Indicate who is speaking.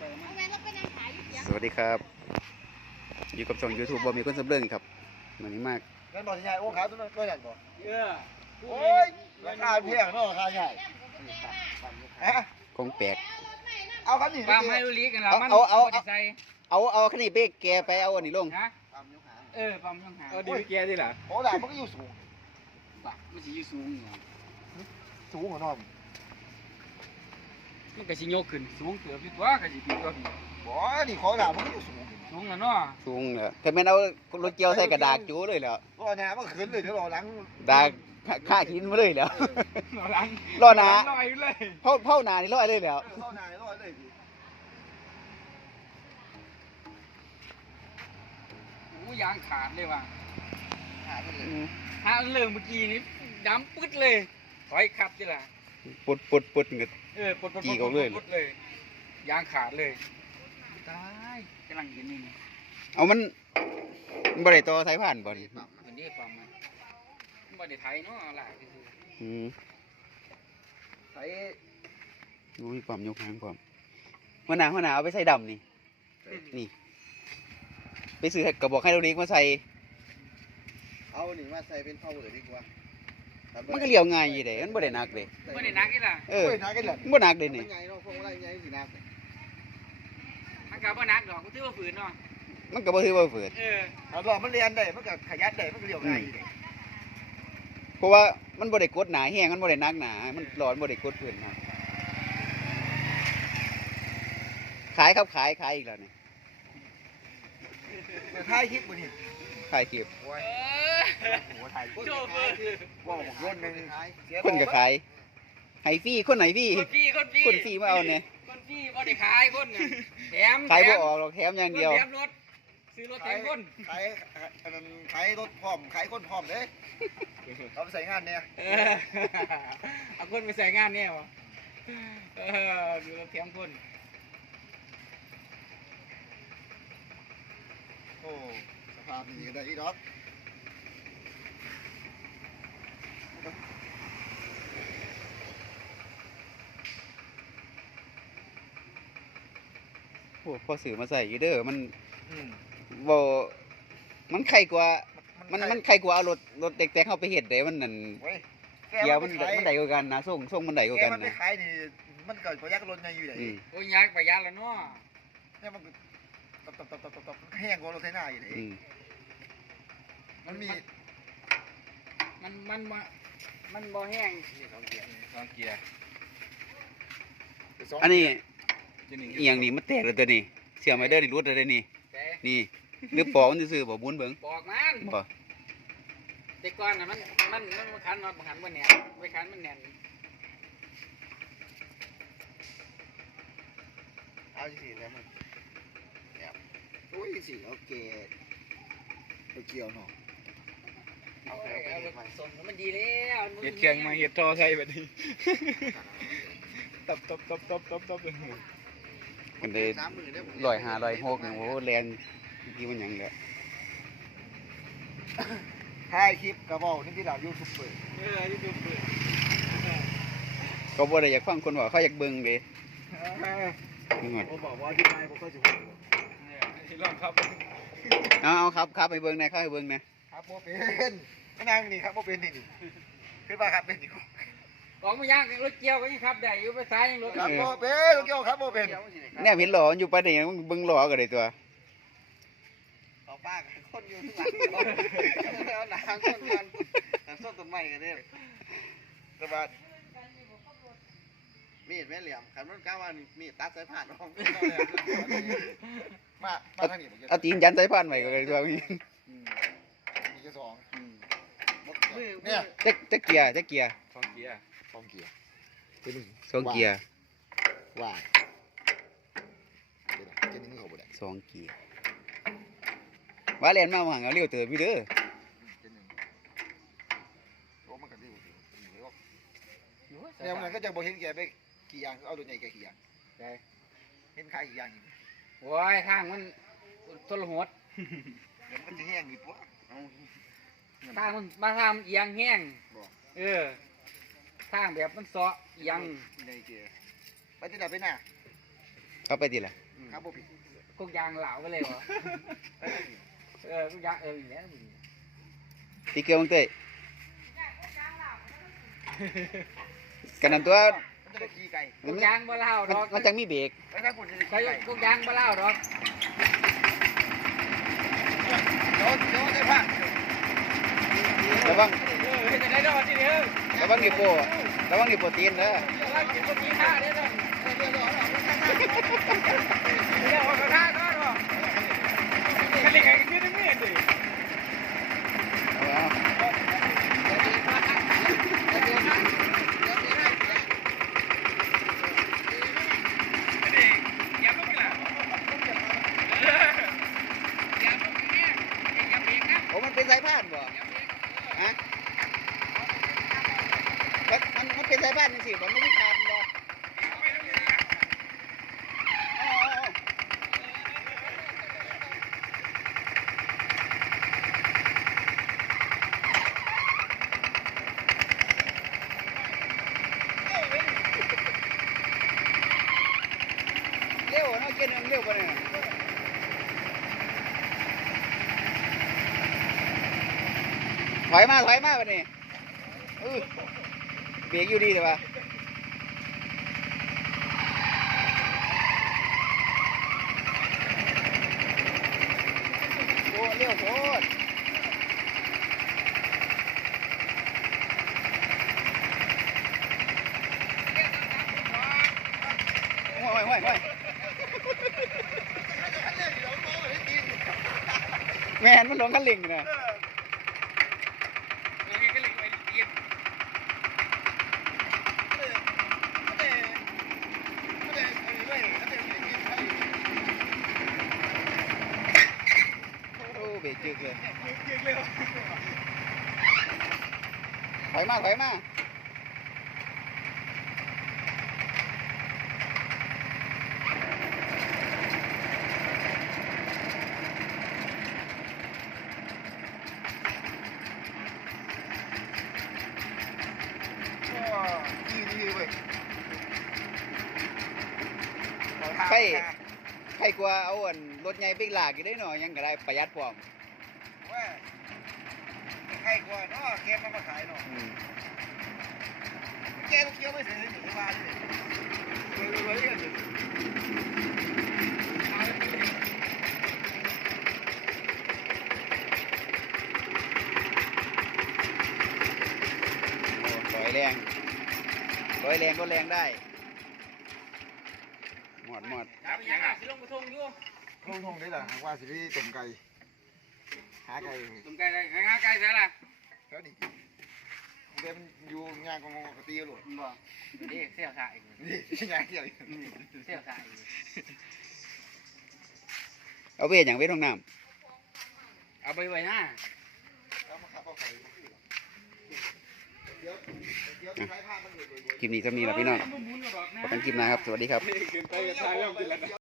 Speaker 1: สียง
Speaker 2: สวัสดีครับ อยู่กับช่อง YouTube บ่มีคนสำเริงครับวันนี้มาก
Speaker 3: งั้นบอกใหญ่โอ้ขาตัวนั้นตัวใหญ่ก่อน
Speaker 4: เออ
Speaker 3: โอ้ยราคาเพียงเนาะราคาใหญ่ฮะ
Speaker 2: ของแปลก
Speaker 3: เอาครับนี่
Speaker 4: ปลาไม้ลูลีกันแล้วมัน
Speaker 2: เอาเอาเอา
Speaker 4: บ่ได้ใส่
Speaker 2: เอาเอาคันนี้ไปแกไปเอาอันนี้ลง
Speaker 4: นะเออปลาช่องหาง
Speaker 5: เอาดีไปแกดิล่ะ
Speaker 3: โอ้ด่ามันก็อยู่สูง
Speaker 4: ปลามันสิอยู่สูงอยู่
Speaker 3: สูงกว่าน้อง
Speaker 4: มันก็สิยกขึ้นสูงเกือบอยู่ตัวก็สิปีกว่าพี่
Speaker 3: บ่นี่ของด่ามันก็อยู่สูง
Speaker 4: สูงแล้วเนาะ
Speaker 2: สูงเลยถ้าแม่นเอารถเกี่ยวใส่กระดาษจูเลยแล้ว
Speaker 3: รอหน้ามันขึ้นเลยเดี๋ยวรอหลัง
Speaker 2: ดากค่าหินมาเลยแล้ว
Speaker 4: รอหลัง
Speaker 2: รอหน้า
Speaker 4: ลอยอยู่เลย
Speaker 2: เผาเผาหนานี่ร้อยเลยแล้ว
Speaker 3: รอหน้ารอเลย
Speaker 4: อู้ยางขาดเลยว่ะ
Speaker 2: อืม
Speaker 4: หาเรื่องเมื่อกี้นี้ดำปึ๊ดเลยถอยขับจิล่ะ
Speaker 2: ปุดปุดปุดเงิด
Speaker 4: เออปลดปลด
Speaker 2: กี่
Speaker 4: ปลด
Speaker 2: ออกเลย
Speaker 4: ปลดเลยยางขาดเลยตายกำลังกินนี่นี่
Speaker 2: เอามันมันบ่ได้ต่อสายผ่านบ่นี่
Speaker 4: มันนี่ความมันมันบ่ได้ไทยเนาะล่ะคือ
Speaker 2: อืม
Speaker 3: ใส่
Speaker 2: โอ้ยความยกหางความหัวหน้าหัวหน้าเอาไปใส่ดำนี่ นี่ ไปซื้อกระบอกให้เราเล็กมาใส่
Speaker 3: เอานี่มาใส่เป็นเท่าเลยดีกว่า
Speaker 2: มันก็เลี้ยวง่ายอยู่เด้มันบ่ได้หนักเด้
Speaker 4: บ่ได้นักนี่ล่ะ
Speaker 2: เอ
Speaker 3: เอ
Speaker 2: อ
Speaker 3: อนักกันแหละ
Speaker 2: มันบ่หนักเด้
Speaker 3: มั
Speaker 2: นี่
Speaker 3: นใหญ่เนาะพวกอะไรใหญ่สินัก
Speaker 4: มันก็บ่นักดอกมันถือว่าฝืนเนาะ
Speaker 2: มันก็บ่ถือว่าฝืน
Speaker 4: เออ
Speaker 3: เอาดอกมันเรียนได้มันก็ขยันได้มันก็เรียวง่ายอยู่
Speaker 2: เพราะว่ามันบ่ได้กดหนาแห้งมันบ่ได้หนักหนา มันร้อนบ่ได้กดพื้นนะขายครับขายขายอีกแล้วนี่
Speaker 3: แต่ท้ายคลิปบ่นี่
Speaker 2: ขายคลิป
Speaker 4: เออ
Speaker 3: หัวถ่าย
Speaker 4: โชเฟอร์
Speaker 3: ว่าบอกย้อนหนึง
Speaker 2: คนก็ขายให้ฟรีคนไหนฟรี
Speaker 4: คนพี่คนพี่
Speaker 2: คนฟรีมาเอาเนี่ย
Speaker 4: คนพี่บ่ได้ขายคนน่ะแถม
Speaker 2: ขายบ่
Speaker 4: แถม
Speaker 2: ออกหรอกแถมอย่างเดียว
Speaker 4: แถมรถซื้อรถแถมคน
Speaker 3: ขายอันนั้นขายรถพร้อมขายคนพร้อมเด้เอาไปใส่งานเนี่ย
Speaker 4: เออเอาคนไปใส่งานเนี่ยวะเออซื้อรถแถมคน
Speaker 3: โอ้สภาพนี้ก็ได้อีดอก
Speaker 2: พอซื้อมาใส่อยู่เด้อมัน
Speaker 3: อืม
Speaker 2: บ่มันใครกว่า
Speaker 3: มั
Speaker 2: มันน
Speaker 3: มั
Speaker 2: มันนใครกว่าเอารถรถเด็กๆเข้าไปเฮ็ดเด้มันนั่น
Speaker 3: เว้ย
Speaker 2: เกียร์มันมันได้กว่ากันนะส่งส่งมันได้กว่า
Speaker 3: แก
Speaker 2: กัน
Speaker 3: มันไป
Speaker 2: นะ
Speaker 3: ขายนี่มันเกิดประหยัดรถไงอยู่ไหน
Speaker 2: อืม
Speaker 4: โอ้ยยากประหยัดแล้วเนาะ
Speaker 3: เนี่ยมันตับตับตับตับตับตับแห้งกว่ารถไถนาอยู่ไหน
Speaker 2: อืม
Speaker 3: มันมี
Speaker 4: มันมันมันมันบ่แห้ง
Speaker 5: สองเกียร์สองเกียร์
Speaker 2: อันนี้
Speaker 5: จะหนึ่ง
Speaker 2: อีหยังนี่มันแตกแล้วตัวนี้เชื่อไหมเด้อนี่รุดแล้วเด้อนี่
Speaker 4: แต่
Speaker 2: นี่หรือปอกมันซื่อๆบ่บุญเบิ่ง
Speaker 4: บอกมัน
Speaker 2: บ่
Speaker 4: แต่ก่อนน่ะมันมันมันมันขันน็อตมันขันบ่แน่นไปขันมันแน่น
Speaker 3: เอาสิแล้วมันเนี่ยโอ้ยสิโอเคเอาเกี่ยวเนาะ
Speaker 4: เอาไปเอาไปส่งมันดีแล้ว
Speaker 5: เห็ดเครื่องมาเห็ดท่อใส่แบบนี้ตับตับตับตับตับตับ
Speaker 2: มันได้
Speaker 3: สามหมื่นได้ผม
Speaker 2: ร้อยห้าร้อยหกนี่โอ้แรงกี่มันหยังแหละ
Speaker 3: ถ่ายคลิปกระบอกนี่ที่เรายูทูบเบอร์
Speaker 4: เออที่ดูเปิด
Speaker 2: ก็บ่ได้อยากฟังคนว่าเขาอยากเบิ่งเด้นี่หมด
Speaker 3: ผมบอกว่าที่ไหนผมก็จะ
Speaker 5: ลองครับ
Speaker 2: เอาเอาครับครับไปเบิ่งหนะเข้าไปเบิ่งหนะครับ
Speaker 3: โมเป็นไม่นั่งนี่ครับโมเป็นนี่นี่ขึ้นมาครับเป็นนี่
Speaker 4: ของมันยากรถเกี่ยวก็ยังขับได้อยู่ไปซ้ายยังรถ
Speaker 3: ครับโมเป็นลูกเกี่ยวครับโมเป็น
Speaker 2: แน่เห็นหล่อมันอยู่ปานนี้มึงเบิ่งหล่อก็ได้ตัว
Speaker 3: เอาป้ากับคนอยู่ข้างหลังเอาหนังคนกันแต่ส้นต้นไม้กันเนี่ยสวัสดีมีดแม่เหลี่ยมขันมันก้าวว่ามีดตัดสายผ่านออกมามาทางนี้
Speaker 2: เอาตีนยันสายพานไว้ก็ได้ตัวนี้
Speaker 3: มีแค่สอง
Speaker 4: มือ
Speaker 3: เนี่ย
Speaker 2: จักจักเกียร์จักเกียร์
Speaker 5: สองเกียร์
Speaker 3: ส องเกียร์ตัวหนึ่ง
Speaker 2: สองเกียร์
Speaker 3: วายเดี๋ยวนะเจนนี่เขาบ่ได้
Speaker 2: สองเกียร์ว่าแล่นมาว่าหังเอาเร็วเติบอยู่เด้อ
Speaker 3: เจนหนึ่งโอ้มันกันที่บ่ถึงเนี่ยมันก็จะบอกเห็นแกไปกี่อย่างเอาตัวใหญ่แกกี่อย่างเห็นขายกี่อย่างอีก
Speaker 4: โอ้ยทางมันทรหด
Speaker 3: เดี๋ยวมันจะแห้งอีกปะเอา
Speaker 4: ทางมันมาทางมันเอียงแห้งเออ ทางแบบมันเสาะเอียง
Speaker 3: ในเกียร์ไปที่ไหนไปหน้า
Speaker 2: เข้าไปทีละ
Speaker 3: นครับบ่ผิด
Speaker 4: กุกยางเหลาไปเลยวะเออกุกยางเอออย่างเงี้ย
Speaker 2: ตีเกลือมึงเต้ยกันนั่นตัว
Speaker 3: มันจะได้ขี่ไก่
Speaker 4: กุกยางบ่เล่าด
Speaker 2: มัน
Speaker 4: อก
Speaker 2: มันจังมีเบรก
Speaker 3: ไปทางคุณจะได้
Speaker 4: ใคร
Speaker 3: ขี่ไก่
Speaker 4: กุกยางบ่เล่าดอก
Speaker 3: เดี๋ยวเดี๋ยวได้พลาด
Speaker 2: ระวัง
Speaker 4: เออเฮ็ดจังได๋ดอกทีเดียว
Speaker 2: ระวังนิ้วโป้ระวังนิ้วโป้ตีนเด้
Speaker 4: วกินบ่มีค่าร้อเด้อ
Speaker 3: เดี๋ยวเดี๋ยวเดี๋ยว
Speaker 4: เดี๋ยวออกกระทะก่อนบ่กันเลยกันขึ้นมือดิ
Speaker 2: เอาเอ
Speaker 4: อย่าลุกล่ะอย่าลุกแน่อย่าเบ
Speaker 2: โอ้มันเป็นสายพานบ่ฮะมันมันมัน เป็นสายพานจังซี่บ่มันมีพานบ่เอาเอาเอาเร็วเนาะเกียร์หนึงเร็วบ่เนี่ยถอยมาถอยมาวันนี้อือ เบรกอยู่ดีแต่ว่าโอ้เร็วโคตรโอ้ยโอ้ยโอ้ยแมนมันหลงกันลิงนะ โอ้เบรก จึกเลยถอยมาถอยมา
Speaker 3: ดีดีเว้ย
Speaker 2: ใช่ใครกลัวเอาอันรถใหญ่ไปลากอยู่ได้หน่อยยังก็ได้ประหยัดพร้อม
Speaker 3: ว่าใครกลัวเนาะเกมมันมาขายเนาะ
Speaker 2: อืม
Speaker 3: แกต้องเคี้ยวไม่เสร็จเลยหนีมาเลยเว้ยเว้ยเว้ย
Speaker 2: โอ้ถอยแรงถอยแรงก็แรงได้ หมดหมด
Speaker 4: ครับยังอะสิลงกระทงอยู่
Speaker 3: ลงทงได้ล่ะว่าสิพี่ต้มไก่ หาไก่
Speaker 4: ตุ่มไก่ได้งาไก่ใส่ล่ะ
Speaker 3: แล้วนี่เดี๋ยวมันอยู่งานกองกตีกันหลด
Speaker 4: บ่นี่เสี่ยวสาย
Speaker 3: นี่งานเที่ยวอยู่
Speaker 4: เสี่ยวสาย
Speaker 2: เอาเวทอย่างเวทห้องน้
Speaker 4: เอาไปไว้หน้า
Speaker 3: แล้วมาขับเอาไก่เดี๋ยวเดี๋ยวใช้ผ้ามันอยู่ำ
Speaker 2: คลิปนี้จะมีแล้วพี่น้องพบกันคลิปหน้าครับ สวัสดีครับ